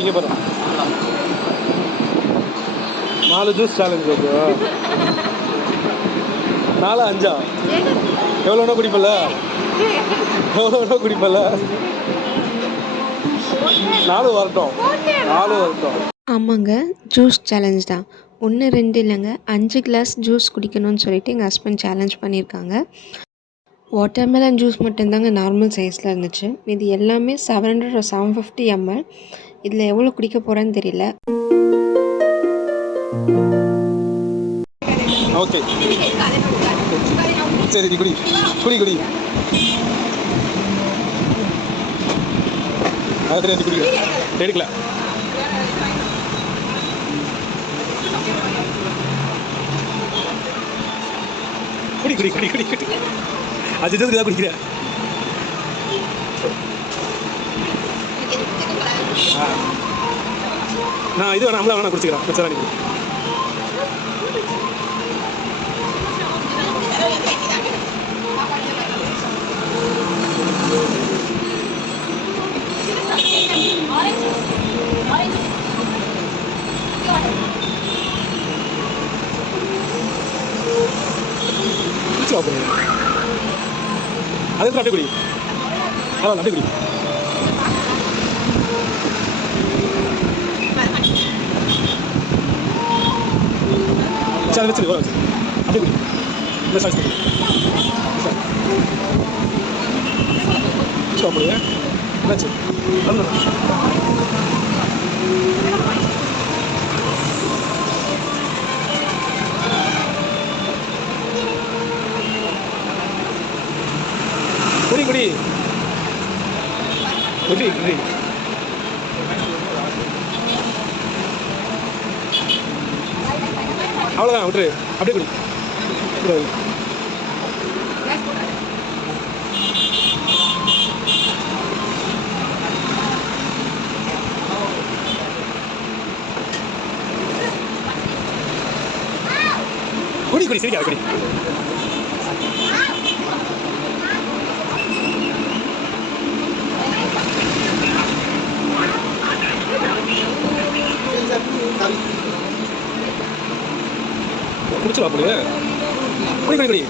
இங்கே பாரு 4 juice challenge ஓகேவா 4 5 எவ்வளோனா குடிப்பல குடிப்பல 4 வரட்டும் ஆமாங்க, ஜூஸ் சேலஞ்ச் தான். 1 2 இல்லைங்க, 5 கிளாஸ் ஜூஸ் குடிக்கணும்னு சொல்லிட்டு எங்கள் ஹஸ்பண்ட் சேலஞ்ச் பண்ணியிருக்காங்க. வாட்டர்மெலன் ஜூஸ் மட்டும்தாங்க நார்மல் சைஸில் இருந்துச்சு. இது எல்லாமே 700 or 750 ml. இதில் எவ்வளோ குடிக்க போகிறேன்னு தெரியல. ஓகே சரி குடி குடி குடி அது தெரியாது குடி எடுக்கல குடி குடி குடி குடி குடி அது தான் குடிக்கிறேன் நான் இது வேணா வேணா குடிச்சிக்கிறேன் பிரச்சனை நீ அது அப்படியே குடி அதான் அப்படியே குடி சரி அதை வச்சு அப்படியே குடி இந்த சாய்ஸ் அப்படியே என்னாச்சு குடி குடி குடி குடி அவ்வளோதான் விட்டுரு அப்படியே குடி குடி குடி சரிக்கா குடி குடிச்சுவா அப்படியே குடி குடி குடி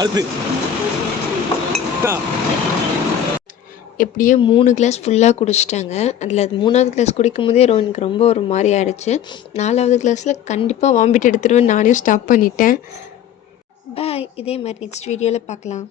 அது எப்படியோ 3 கிளாஸ் ஃபுல்லாக குடிச்சிட்டாங்க. அதில் 3வது கிளாஸ் குடிக்கும் போதே எனக்கு ரொம்ப ஒரு மாதிரி ஆகிடுச்சு. 4வது கிளாஸில் கண்டிப்பாக வாமிட் எடுத்துருவேன் நானே ஸ்டாப் பண்ணிட்டேன். பாய், இதே மாதிரி நெக்ஸ்ட் வீடியோவில் பார்க்கலாம்.